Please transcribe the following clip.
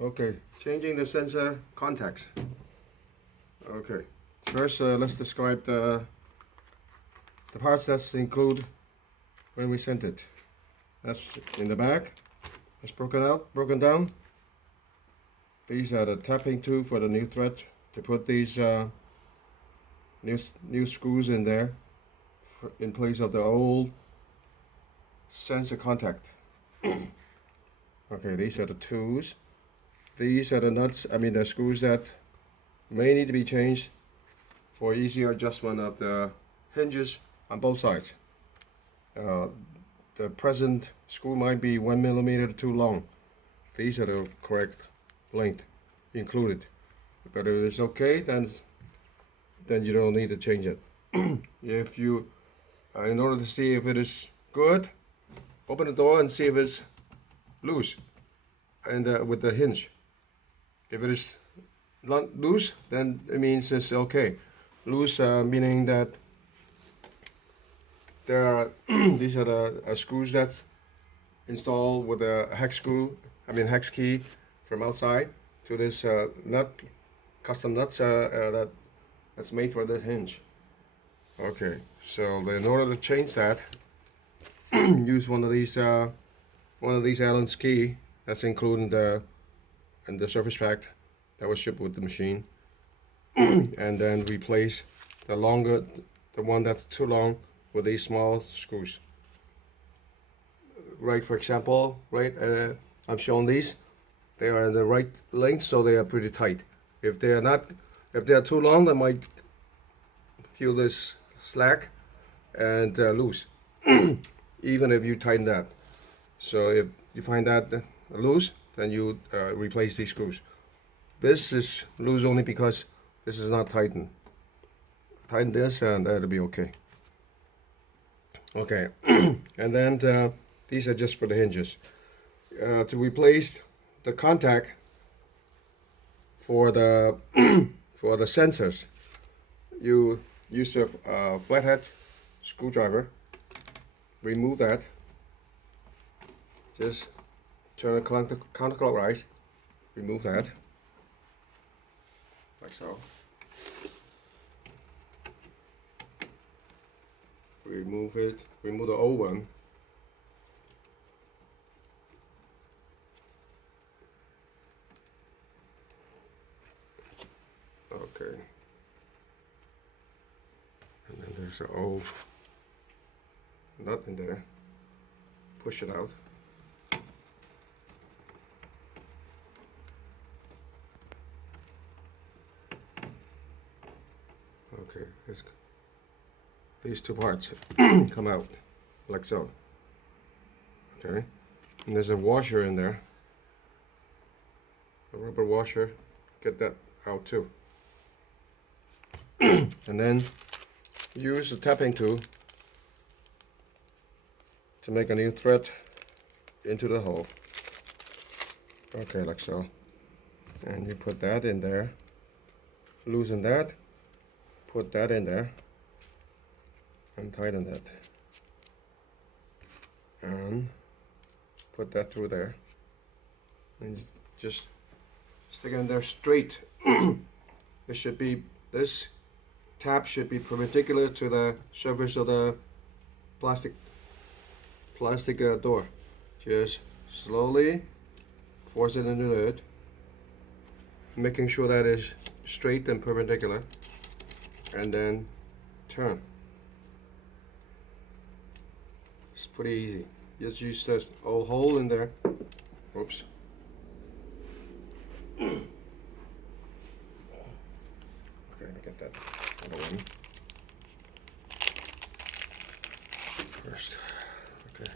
Okay, changing the sensor contacts. Okay, first let's describe the parts that's included when we sent it. That's in the back. It's broken down. These are the tapping tool for the new thread to put these new screws in there in place of the old sensor contact. Okay, these are the tools. These are the nuts, the screws that may need to be changed for easier adjustment of the hinges on both sides. The present screw might be 1 millimeter too long. These are the correct length included. But if it's okay, then you don't need to change it. If you, in order to see if it is good, open the door and see if it's loose, and with the hinge. If it is not loose, then it means it's okay. Loose meaning that there are these are the screws that's installed with a hex hex key from outside to this custom nuts that's made for this hinge. Okay, so in order to change that, use one of these Allen's key that's included in the service pack that was shipped with the machine, and then replace the one that's too long with these small screws. Right, for example, I've shown these. They are in the right length, so they are pretty tight. If they are too long, they might feel this slack and loose, even if you tighten that. So if you find that loose, then you replace these screws. This is loose only because this is not tightened. Tighten this and that'll be okay. Okay, and then these are just for the hinges. To replace the contact for the for the sensors, you use a flathead screwdriver. Remove that. Just turn it counterclockwise. Remove that, like so. Remove it. Remove the old one. Okay. And then there's an old nut in there. Push it out. Okay, these two parts come out like so. Okay, and there's a washer in there, a rubber washer. Get that out too. And then use the tapping tool to make a new thread into the hole. Okay, like so. And you put that in there, loosen that, put that in there, and tighten that. And put that through there. And just stick it in there straight. This tab should be perpendicular to the surface of the plastic door. Just slowly force it into it, making sure that is straight and perpendicular, and then turn. It's pretty easy. Just use this old hole in there. Oops. Okay, let me get that other one first. Okay.